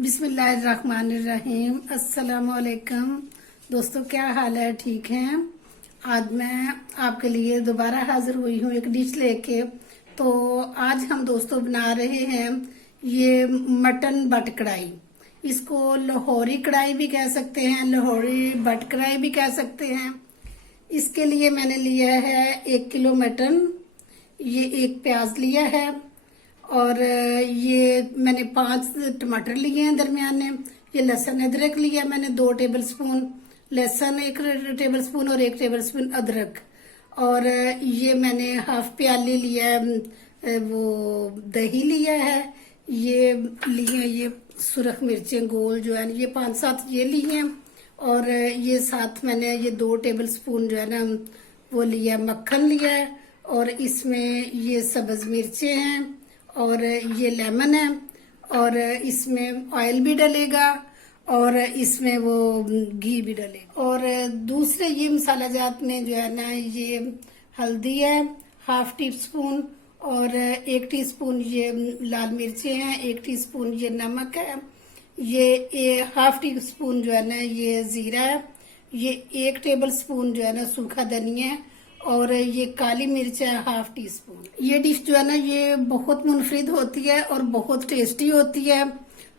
बिस्मिल्लाहिर्रहमानिर्रहीम। अस्सलामुअलैकुम दोस्तों, क्या हाल है? ठीक हैं? आज मैं आपके लिए दोबारा हाजिर हुई हूँ एक डिश लेके। तो आज हम दोस्तों बना रहे हैं ये मटन बट कढ़ाई। इसको लाहौरी कढ़ाई भी कह सकते हैं, लाहौरी बट कढ़ाई भी कह सकते हैं। इसके लिए मैंने लिया है 1 किलो मटन, ये 1 प्याज लिया है और ये मैंने 5 टमाटर लिए हैं दरमियाने। ये लहसुन अदरक लिया मैंने 2 टेबल स्पून लहसुन, 1 टेबल स्पून और 1 टेबल स्पून अदरक। और ये मैंने हाफ प्याली लिया है वो दही लिया है। ये लिए ये सुरख मिर्चें गोल जो है ये 5-7 ये लिए हैं। और ये साथ मैंने ये 2 टेबल स्पून जो है ना वो लिया मक्खन लिया है। और इसमें ये सब्ज मिर्चें हैं और ये लेमन है और इसमें ऑयल भी डलेगा और इसमें वो घी भी डलेगा। और दूसरे ये मसाला जात में जो है ना ये हल्दी है हाफ टी स्पून और 1 टीस्पून ये लाल मिर्चें हैं, 1 टीस्पून ये नमक है, ये हाफ टी स्पून जो है ना ये जीरा है, ये 1 टेबल स्पून जो है ना सूखा धनिया है और ये काली मिर्च है हाफ टी स्पून। ये डिश जो है ना ये बहुत मुनफरिद होती है और बहुत टेस्टी होती है।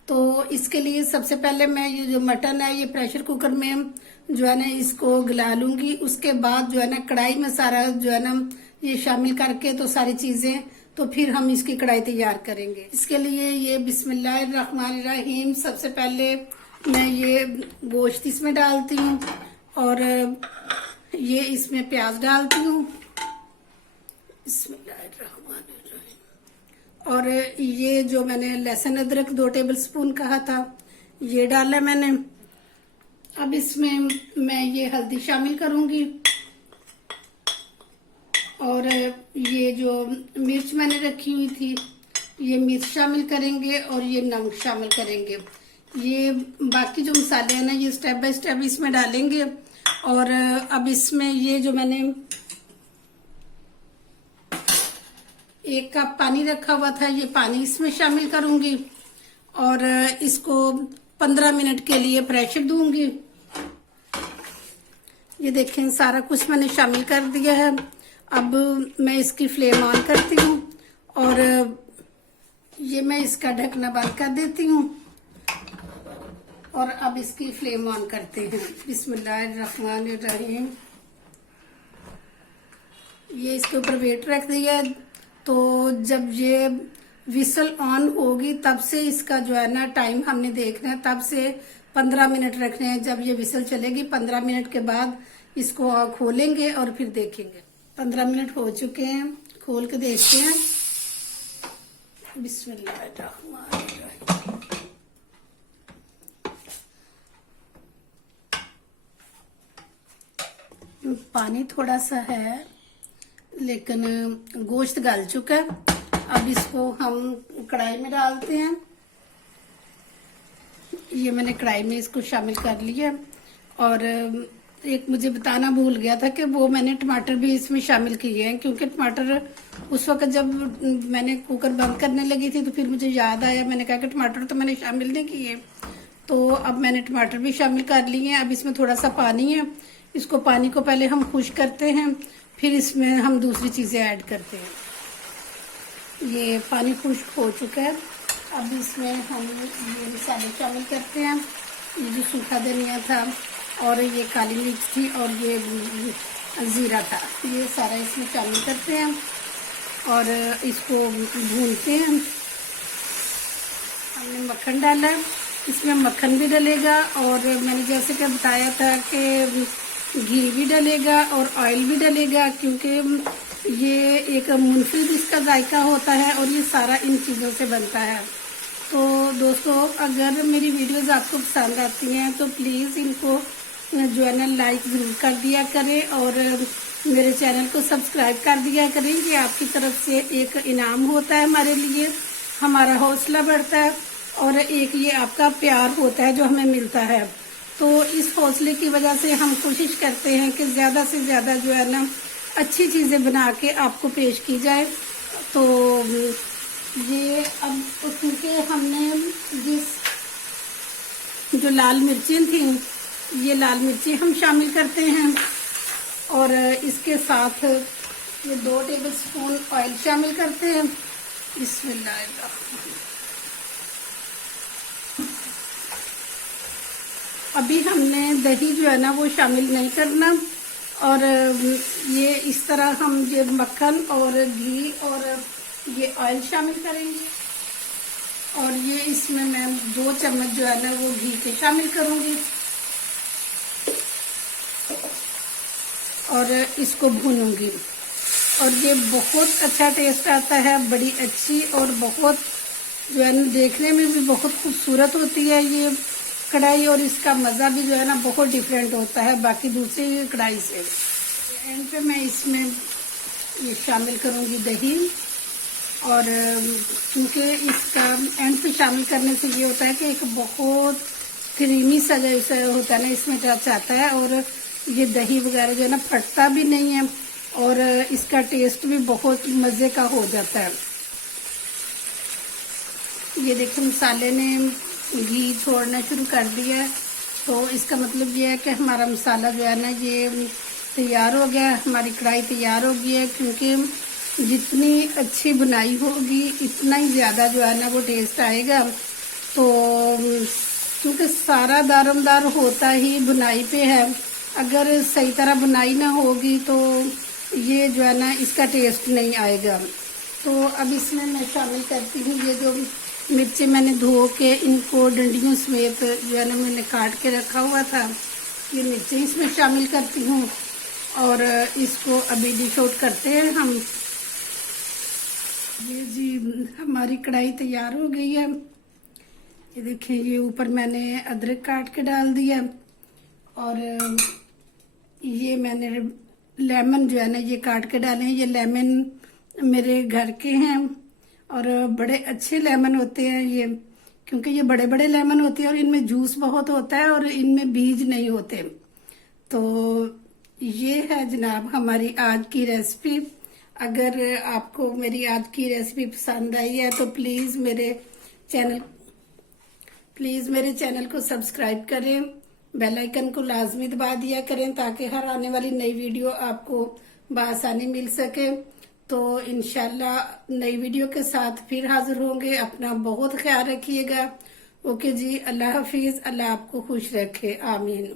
तो इसके लिए सबसे पहले मैं ये जो मटन है ये प्रेशर कुकर में जो है ना इसको गला लूंगी। उसके बाद जो है ना कढ़ाई में सारा जो है ना ये शामिल करके तो सारी चीजें तो फिर हम इसकी कढ़ाई तैयार करेंगे। इसके लिए ये बिस्मिल्लाहिर्रहमानिर्रहीम सबसे पहले मैं ये गोश्त इसमें डालती हूँ और ये इसमें प्याज डालती हूँ और ये जो मैंने लहसुन अदरक 2 टेबल स्पून कहा था ये डाला मैंने। अब इसमें मैं ये हल्दी शामिल करूंगी और ये जो मिर्च मैंने रखी हुई थी ये मिर्च शामिल करेंगे और ये नमक शामिल करेंगे। ये बाकी जो मसाले हैं ना ये स्टेप बाय स्टेप इसमें डालेंगे। और अब इसमें ये जो मैंने 1 कप पानी रखा हुआ था ये पानी इसमें शामिल करूंगी और इसको 15 मिनट के लिए प्रेशर दूंगी। ये देखें सारा कुछ मैंने शामिल कर दिया है। अब मैं इसकी फ्लेम ऑन करती हूँ और ये मैं इसका ढकना बंद कर देती हूँ और अब इसकी फ्लेम ऑन करते हैं। बिस्मिल्लाहिर्रहमानिर्रहीम। ये इसके ऊपर वेट रख दिया है तो जब ये विसल ऑन होगी तब से इसका जो है ना टाइम हमने देखना है, तब से 15 मिनट रखने हैं। जब ये विसल चलेगी 15 मिनट के बाद इसको खोलेंगे और फिर देखेंगे। 15 मिनट हो चुके हैं, खोल के देखते हैं। बिस्मिल्लाहिर्रहमानिर्रहीम। पानी थोड़ा सा है लेकिन गोश्त गल चुका है। अब इसको हम कढ़ाई में डालते हैं। ये मैंने कढ़ाई में इसको शामिल कर लिया। और एक मुझे बताना भूल गया था कि वो मैंने टमाटर भी इसमें शामिल किए हैं, क्योंकि टमाटर उस वक्त जब मैंने कुकर बंद करने लगी थी तो फिर मुझे याद आया, मैंने कहा कि टमाटर तो मैंने शामिल नहीं किए। तो अब मैंने टमाटर भी शामिल कर लिए हैं। अब इसमें थोड़ा सा पानी है, इसको पानी को पहले हम खुश्क करते हैं फिर इसमें हम दूसरी चीजें ऐड करते हैं। ये पानी खुश्क हो चुका है। अब इसमें हम ये मसाले शामिल करते हैं। ये जो सूखा धनिया था और ये काली मिर्च थी और ये जीरा था, ये सारा इसमें शामिल करते हैं और इसको भूनते हैं। हमने मक्खन डाला, इसमें मक्खन भी डलेगा और मैंने जैसे कि बताया था कि घी भी डलेगा और ऑयल भी डलेगा, क्योंकि ये एक मुनफरिद इसका जायका होता है और ये सारा इन चीज़ों से बनता है। तो दोस्तों अगर मेरी वीडियोस आपको पसंद आती हैं तो प्लीज़ इनको जो है ना लाइक ज़रूर कर दिया करें और मेरे चैनल को सब्सक्राइब कर दिया करें। ये आपकी तरफ से एक इनाम होता है हमारे लिए, हमारा हौसला बढ़ता है और एक ये आपका प्यार होता है जो हमें मिलता है। तो इस हौसले की वजह से हम कोशिश करते हैं कि ज़्यादा से ज़्यादा जो है ना अच्छी चीज़ें बना के आपको पेश की जाए। तो ये अब क्योंकि हमने जिस जो लाल मिर्चें थी, ये लाल मिर्ची हम शामिल करते हैं। और इसके साथ ये 2 टेबलस्पून ऑयल शामिल करते हैं। बिस्मिल्लाह। अभी हमने दही जो है ना वो शामिल नहीं करना। और ये इस तरह हम ये मक्खन और घी और ये ऑयल शामिल करेंगे। और ये इसमें मैं 2 चम्मच जो है ना वो घी के शामिल करूंगी और इसको भूनूंगी। और ये बहुत अच्छा टेस्ट आता है, बड़ी अच्छी और बहुत जो है ना देखने में भी बहुत खूबसूरत होती है ये कढ़ाई। और इसका मज़ा भी जो है ना बहुत डिफरेंट होता है बाकी दूसरी कढ़ाई से। एंड पे मैं इसमें ये शामिल करूंगी दही। और क्योंकि इसका एंड पे शामिल करने से ये होता है कि एक बहुत क्रीमी सा जैसा होता है ना इसमें टच आता है। और ये दही वगैरह जो है ना फटता भी नहीं है और इसका टेस्ट भी बहुत मज़े का हो जाता है। ये देखिए मसाले ने घी छोड़ना शुरू कर दिया है, तो इसका मतलब ये है कि हमारा मसाला जो है ना ये तैयार हो गया, हमारी कढ़ाई तैयार हो गई है। क्योंकि जितनी अच्छी बुनाई होगी इतना ही ज़्यादा जो है ना वो टेस्ट आएगा। तो क्योंकि सारा दारोमदार होता ही बुनाई पे है, अगर सही तरह बुनाई ना होगी तो ये जो है ना इसका टेस्ट नहीं आएगा। तो अब इसमें मैं शामिल करती हूँ ये जो मिर्ची मैंने धो के इनको डंडियों समेत जो है ना मैंने काट के रखा हुआ था, ये मिर्ची इसमें शामिल करती हूँ। और इसको अभी डिश आउट करते हैं हम। ये जी हमारी कढ़ाई तैयार हो गई है। ये देखिए ये ऊपर मैंने अदरक काट के डाल दिया। और ये मैंने लेमन जो है ना ये काट के डाले हैं। ये लेमन मेरे घर के हैं और बड़े अच्छे लेमन होते हैं ये, क्योंकि ये बड़े बड़े लेमन होते हैं और इनमें जूस बहुत होता है और इनमें बीज नहीं होते। तो ये है जनाब हमारी आज की रेसिपी। अगर आपको मेरी आज की रेसिपी पसंद आई है तो प्लीज़ मेरे चैनल को सब्सक्राइब करें, बेल आइकन को लाजमी दबा दिया करें ताकि हर आने वाली नई वीडियो आपको बआसानी मिल सके। तो इंशाल्लाह नई वीडियो के साथ फिर हाजिर होंगे। अपना बहुत ख्याल रखिएगा। ओके जी, अल्लाह हाफिज। अल्लाह आपको खुश रखे, आमीन।